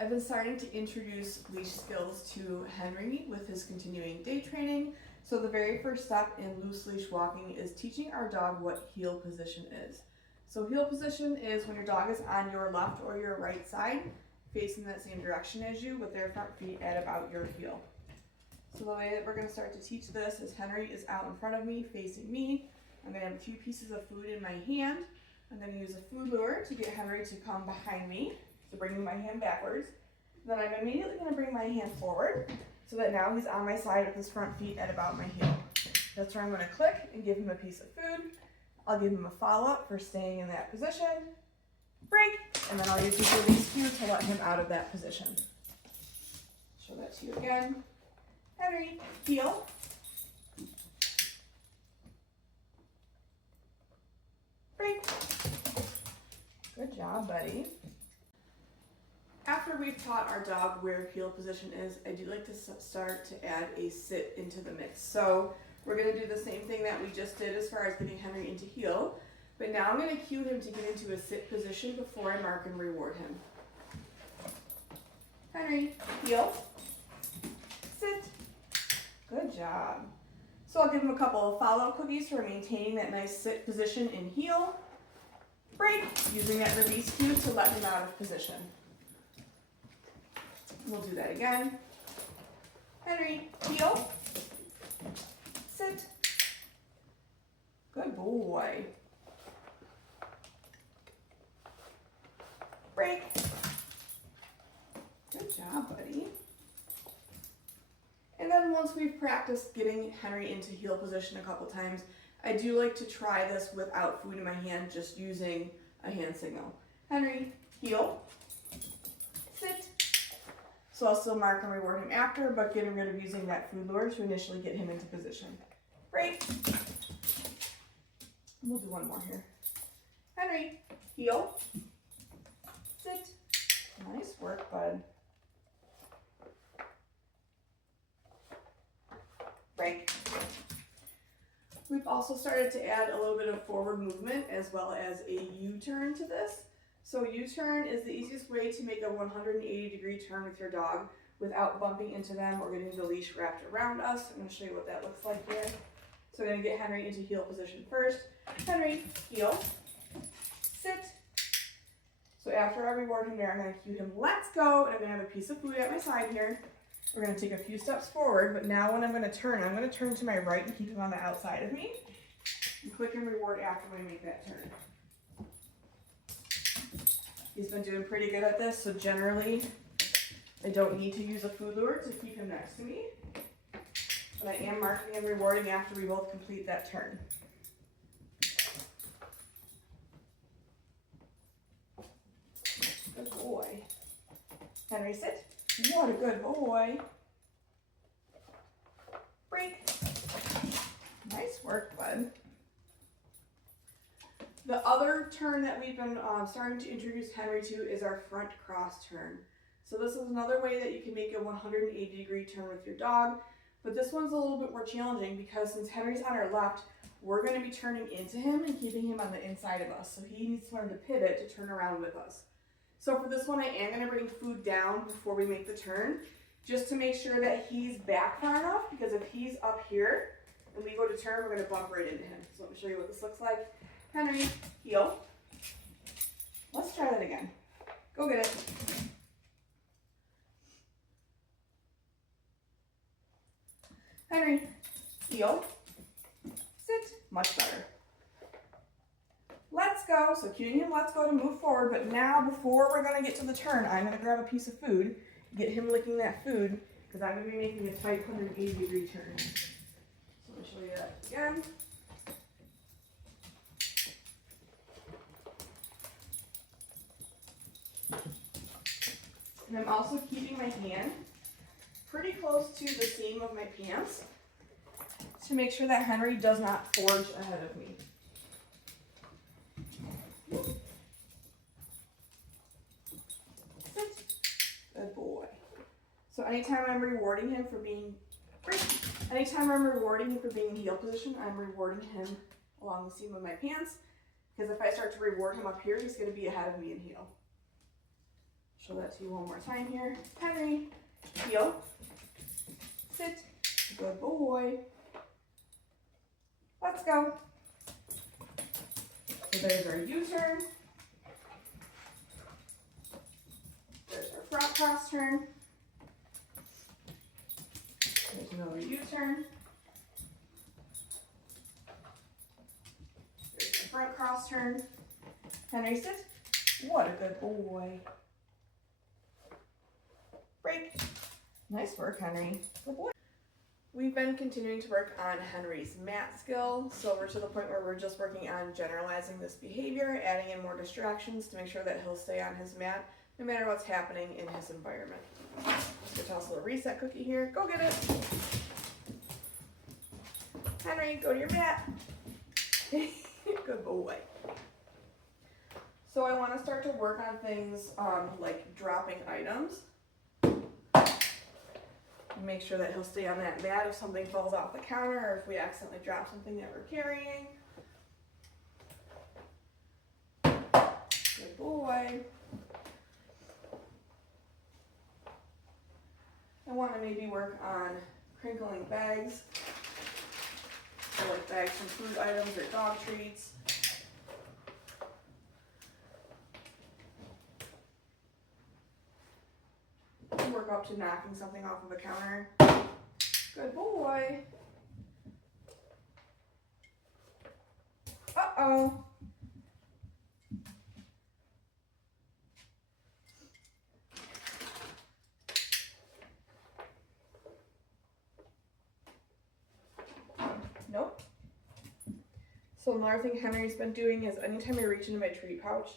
I've been starting to introduce leash skills to Henry with his continuing day training. So the very first step in loose leash walking is teaching our dog what heel position is. So heel position is when your dog is on your left or your right side, facing that same direction as you with their front feet at about your heel. So the way that we're going to start to teach this is Henry is out in front of me, facing me. I'm going to have a few pieces of food in my hand. I'm going to use a food lure to get Henry to come behind me, so bringing my hand backwards. Then I'm immediately going to bring my hand forward so that now he's on my side with his front feet at about my heel. That's where I'm going to click and give him a piece of food. I'll give him a follow-up for staying in that position. Break, and then I'll use his release cue to let him out of that position. Show that to you again. Henry, heel. Break. Good job, buddy. After we've taught our dog where heel position is, I do like to start to add a sit into the mix. So we're going to do the same thing that we just did as far as getting Henry into heel, but now I'm going to cue him to get into a sit position before I mark and reward him. Henry, heel, sit. Good job. So I'll give him a couple of follow cookies for maintaining that nice sit position in heel. Break, using that release cue to let him out of position. We'll do that again. Henry, heel, sit. Good boy. Break. Good job, buddy. And then once we've practiced getting Henry into heel position a couple times, I do like to try this without food in my hand, just using a hand signal. Henry, heel, sit. So I'll still mark and reward him after, but getting rid of using that food lure to initially get him into position. Break. We'll do one more here. Henry, heel, sit. Nice work, bud. Break. We've also started to add a little bit of forward movement as well as a U-turn to this. So U-turn is the easiest way to make a 180-degree turn with your dog without bumping into them or getting the leash wrapped around us. I'm going to show you what that looks like here. So we're going to get Henry into heel position first. Henry, heel, sit. So after I reward him there, I'm going to cue him, let's go, and I'm going to have a piece of food at my side here. We're going to take a few steps forward, but now when I'm going to turn to my right and keep him on the outside of me. And click and reward after we make that turn. He's been doing pretty good at this, so generally I don't need to use a food lure to keep him next to me. But I am marking and rewarding after we both complete that turn. Good boy. Henry, sit. What a good boy. Break. Nice work, bud. The other turn that we've been starting to introduce Henry to is our front cross turn. So this is another way that you can make a 180-degree turn with your dog, but this one's a little bit more challenging because since Henry's on our left, we're going to be turning into him and keeping him on the inside of us. So he needs to learn to pivot to turn around with us. So for this one, I am going to bring food down before we make the turn, just to make sure that he's back far enough, because if he's up here and we go to turn, we're going to bump right into him. So let me show you what this looks like. Henry, heel. Let's try that again. Go get it. Henry, heel. Sit. Much better. Let's go. So cueing him, let's go to move forward. But now, before we're going to get to the turn, I'm going to grab a piece of food, get him licking that food, because I'm going to be making a tight 180-degree turn. So let me show you that again. And I'm also keeping my hand pretty close to the seam of my pants to make sure that Henry does not forge ahead of me. Sit. Good boy. So anytime I'm rewarding him for being in heel position, I'm rewarding him along the seam of my pants, because if I start to reward him up here, he's going to be ahead of me in heel. show that to you one more time here. Henry, heel, sit, good boy. Let's go. So there's our U-turn. There's our front cross turn. There's another U-turn. There's the front cross turn. Henry, sit. What a good boy. Break. Nice work, Henry. Good boy. We've been continuing to work on Henry's mat skill, so we're to the point where we're just working on generalizing this behavior, adding in more distractions to make sure that he'll stay on his mat no matter what's happening in his environment. Let's toss a little reset cookie here. Go get it. Henry, go to your mat. Good boy. So I want to start to work on things like dropping items. Make sure that he'll stay on that mat if something falls off the counter or if we accidentally drop something that we're carrying. Good boy. I want to maybe work on crinkling bags, so like bags from food items or dog treats. Work up to knocking something off of the counter. Good boy. Uh-oh. Nope. So another thing Henry's been doing is anytime I reach into my treat pouch,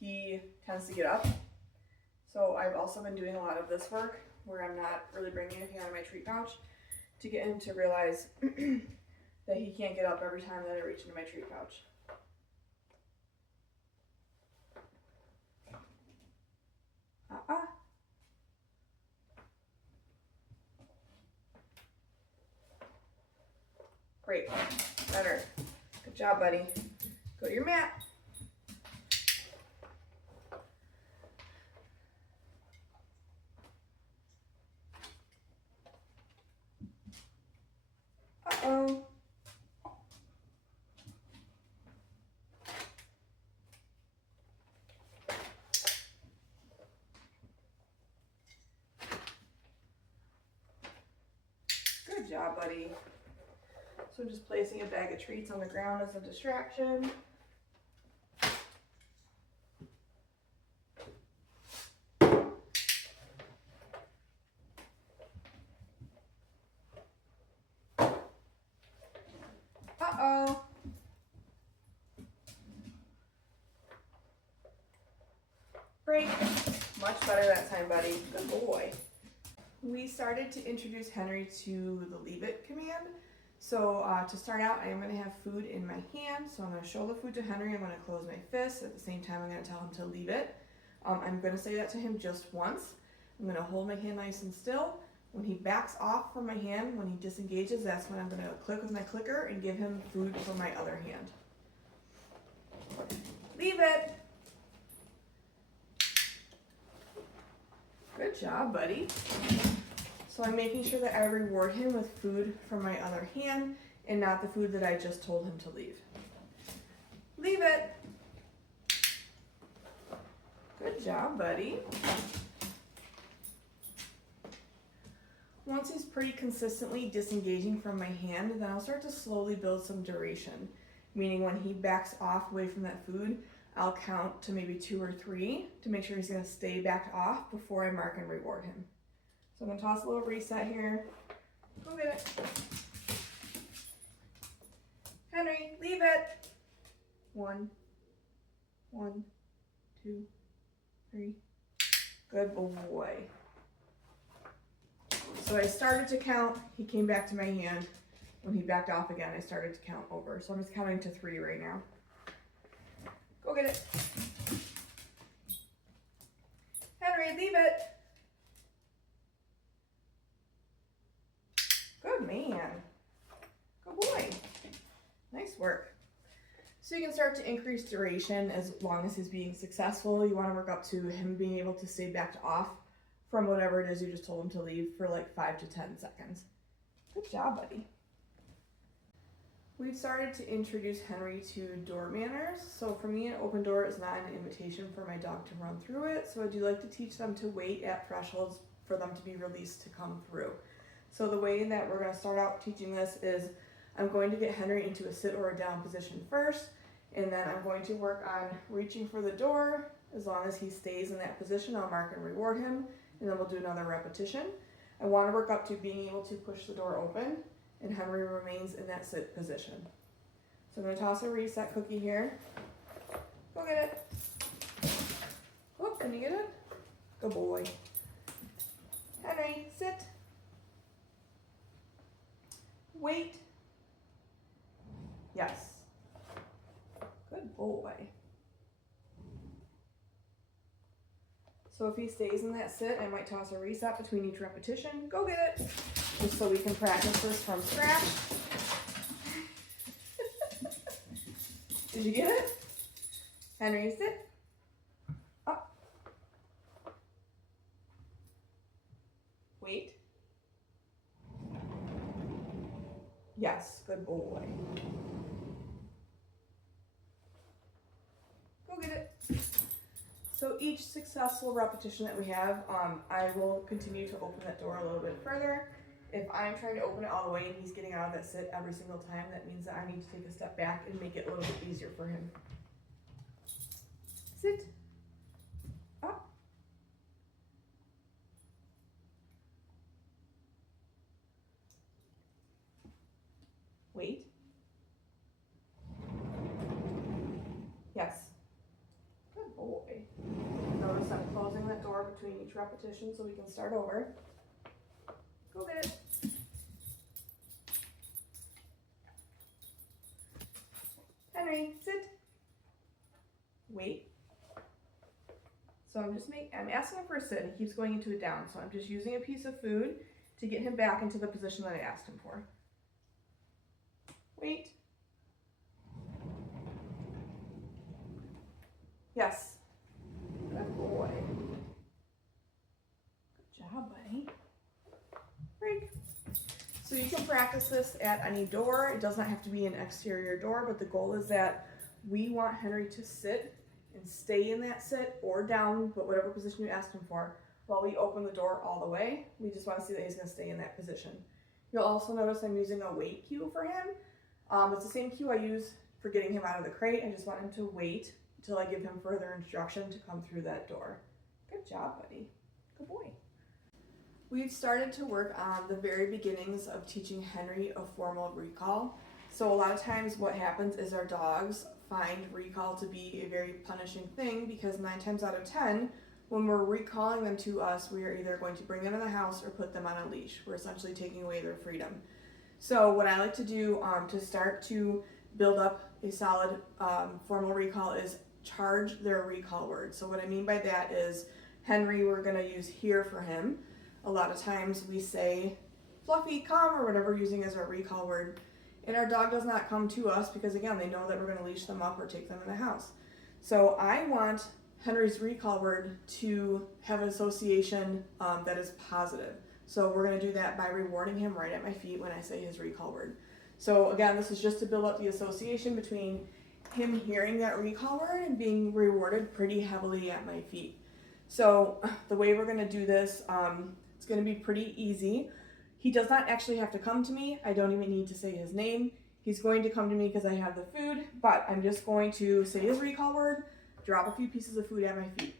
he tends to get up. So I've also been doing a lot of this work where I'm not really bringing anything out of my treat pouch to get him to realize that he can't get up every time that I reach into my treat pouch. Great. Better. Good job, buddy. Go to your mat. Uh-oh. Good job, buddy. So just placing a bag of treats on the ground as a distraction. Uh-oh. Break. Much better that time, buddy. Good boy. We started to introduce Henry to the leave it command. So to start out, I am going to have food in my hand. So I'm going to show the food to Henry. I'm going to close my fist. At the same time, I'm going to tell him to leave it. I'm going to say that to him just once. I'm going to hold my hand nice and still. When he backs off from my hand, when he disengages, that's when I'm going to click with my clicker and give him food from my other hand. Leave it. Good job, buddy. So I'm making sure that I reward him with food from my other hand and not the food that I just told him to leave. Leave it. Good job, buddy. Once he's pretty consistently disengaging from my hand, then I'll start to slowly build some duration. Meaning when he backs off away from that food, I'll count to maybe 2 or 3 to make sure he's going to stay backed off before I mark and reward him. So I'm going to toss a little reset here. Go get it. Henry, leave it. 1, 1, 2, 3. Good boy. So I started to count. He came back to my hand. When he backed off again, I started to count over. So I'm just counting to 3 right now. Go get it. Henry, leave it. Good man. Good boy. Nice work. So you can start to increase duration as long as he's being successful. You want to work up to him being able to stay backed off from whatever it is you just told him to leave for like 5 to 10 seconds. Good job, buddy. We've started to introduce Henry to door manners. So for me, an open door is not an invitation for my dog to run through it. So I do like to teach them to wait at thresholds for them to be released to come through. So the way that we're going to start out teaching this is I'm going to get Henry into a sit or a down position first, and then I'm going to work on reaching for the door. As long as he stays in that position, I'll mark and reward him, and then we'll do another repetition. I want to work up to being able to push the door open, and Henry remains in that sit position. So I'm going to toss a reset cookie here. Go get it. Oh, can you get it? Good boy. Henry, sit. Wait. Yes. Good boy. So if he stays in that sit, I might toss a reset between each repetition. Go get it. Just so we can practice this from scratch. Did you get it? Henry, sit. Up. Wait. Yes, good boy. Go get it. So each successful repetition that we have, I will continue to open that door a little bit further. If I'm trying to open it all the way and he's getting out of that sit every single time, that means that I need to take a step back and make it a little bit easier for him. Sit. Up. Wait. Yes. Good boy. Notice I'm closing that door between each repetition so we can start over. Go get it. Henry, sit. Wait. So I'm asking him for a sit and he keeps going into a down. So I'm just using a piece of food to get him back into the position that I asked him for. Wait. Yes. Good boy. Good job, buddy. Break. So you can practice this at any door. It does not have to be an exterior door, but the goal is that we want Henry to sit and stay in that sit or down, but whatever position you asked him for, while we open the door all the way. We just want to see that he's going to stay in that position. You'll also notice I'm using a wait cue for him. It's the same cue I use for getting him out of the crate. I just want him to wait until I give him further instruction to come through that door. Good job, buddy. Good boy. We've started to work on the very beginnings of teaching Henry a formal recall. So a lot of times what happens is our dogs find recall to be a very punishing thing because 9 times out of 10, when we're recalling them to us, we are either going to bring them in the house or put them on a leash. We're essentially taking away their freedom. So what I like to do to start to build up a solid formal recall is charge their recall word. So what I mean by that is Henry, we're going to use here for him. A lot of times we say Fluffy, come, or whatever we're using as our recall word. And our dog does not come to us because, again, they know that we're going to leash them up or take them in the house. So I want Henry's recall word to have an association that is positive. So we're going to do that by rewarding him right at my feet when I say his recall word. So again, this is just to build up the association between him hearing that recall word and being rewarded pretty heavily at my feet. So the way we're going to do this, it's going to be pretty easy. He does not actually have to come to me. I don't even need to say his name. He's going to come to me because I have the food, but I'm just going to say his recall word, drop a few pieces of food at my feet.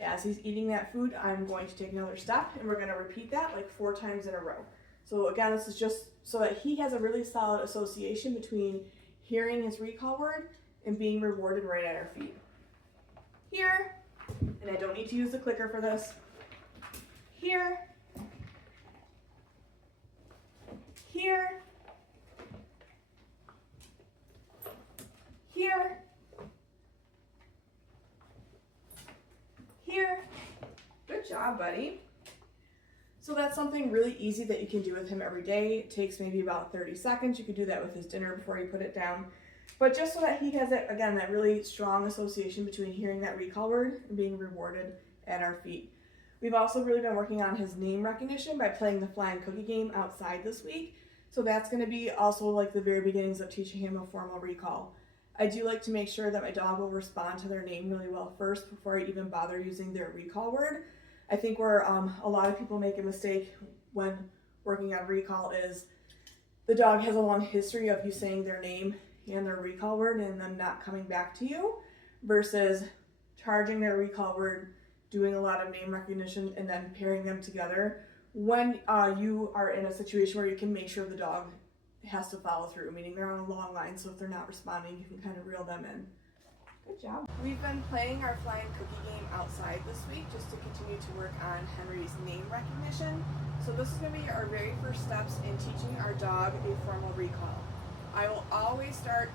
As he's eating that food, I'm going to take another step and we're going to repeat that like 4 times in a row. So again, this is just so that he has a really solid association between hearing his recall word and being rewarded right at our feet. Here, and I don't need to use the clicker for this. Here, here, here, here. Good job, buddy. So that's something really easy that you can do with him every day. It takes maybe about 30 seconds. You could do that with his dinner before you put it down. But just so that he has that, again, that really strong association between hearing that recall word and being rewarded at our feet. We've also really been working on his name recognition by playing the flying cookie game outside this week. So that's going to be also like the very beginnings of teaching him a formal recall. I do like to make sure that my dog will respond to their name really well first before I even bother using their recall word. I think where a lot of people make a mistake when working on recall is the dog has a long history of you saying their name and their recall word and them not coming back to you versus charging their recall word, doing a lot of name recognition, and then pairing them together when you are in a situation where you can make sure the dog has to follow through, meaning they're on a long line, so if they're not responding, you can kind of reel them in. Good job. We've been playing our flying cookie game outside this week just to continue to work on Henry's name recognition. So this is going to be our very first steps in teaching our dog a formal recall. I will always start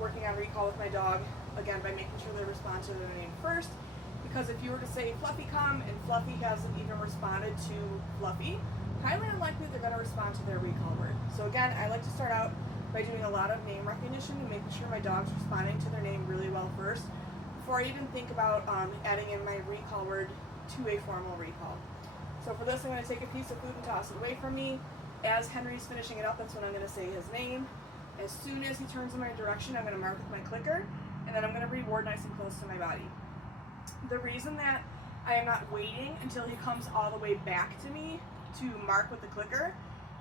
working on recall with my dog, again, by making sure they respond to their name first, because if you were to say Fluffy come and Fluffy hasn't even responded to Fluffy, highly unlikely they're going to respond to their recall word. So again, I like to start out by doing a lot of name recognition and making sure my dog's responding to their name really well first before I even think about adding in my recall word to a formal recall. So for this, I'm going to take a piece of food and toss it away from me. As Henry's finishing it up, that's when I'm going to say his name. As soon as he turns in my direction, I'm going to mark with my clicker, and then I'm going to reward nice and close to my body. The reason that I am not waiting until he comes all the way back to me to mark with the clicker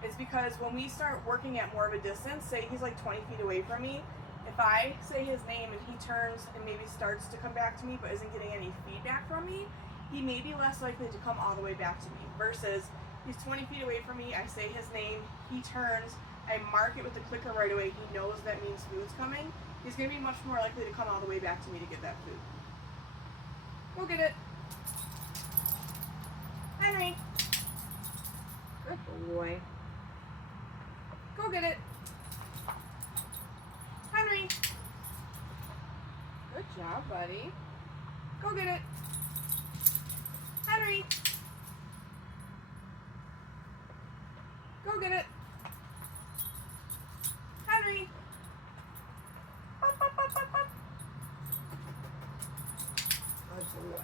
is because when we start working at more of a distance, say he's like 20 feet away from me, if I say his name and he turns and maybe starts to come back to me but isn't getting any feedback from me, he may be less likely to come all the way back to me versus he's 20 feet away from me, I say his name, he turns, I mark it with the clicker right away, he knows that means food's coming, he's going to be much more likely to come all the way back to me to get that food. Go get it. Henry. Good boy. Go get it. Henry. Good job, buddy. Go get it. Henry. Go get it. Henry. Up, up, up, up, up. Good boy.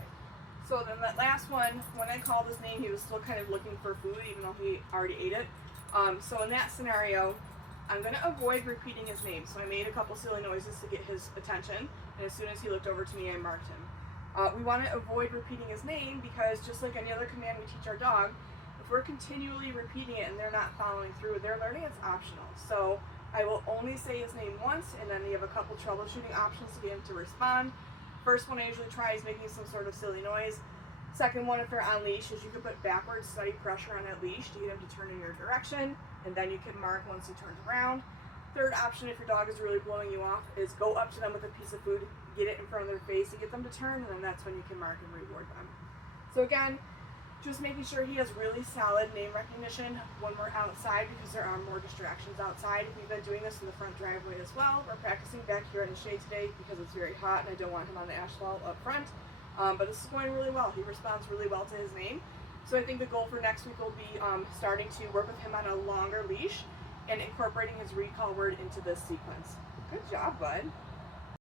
So then that last one, when I called his name, he was still kind of looking for food, even though he already ate it. So in that scenario, I'm going to avoid repeating his name. So I made a couple silly noises to get his attention, and as soon as he looked over to me, I marked him. We want to avoid repeating his name because just like any other command we teach our dog, if we're continually repeating it and they're not following through, they're learning it's optional. So I will only say his name once, and then we have a couple troubleshooting options to get him to respond. First one I usually try is making some sort of silly noise. Second one, if they're on leash, is you can put backwards steady pressure on that leash to get him to turn in your direction, and then you can mark once he turns around. Third option, if your dog is really blowing you off, is go up to them with a piece of food, get it in front of their face, and get them to turn, and then that's when you can mark and reward them. So again, just making sure he has really solid name recognition when we're outside because there are more distractions outside. We've been doing this in the front driveway as well. We're practicing back here in the shade today because it's very hot and I don't want him on the asphalt up front. But this is going really well. He responds really well to his name. So I think the goal for next week will be starting to work with him on a longer leash and incorporating his recall word into this sequence. Good job, bud.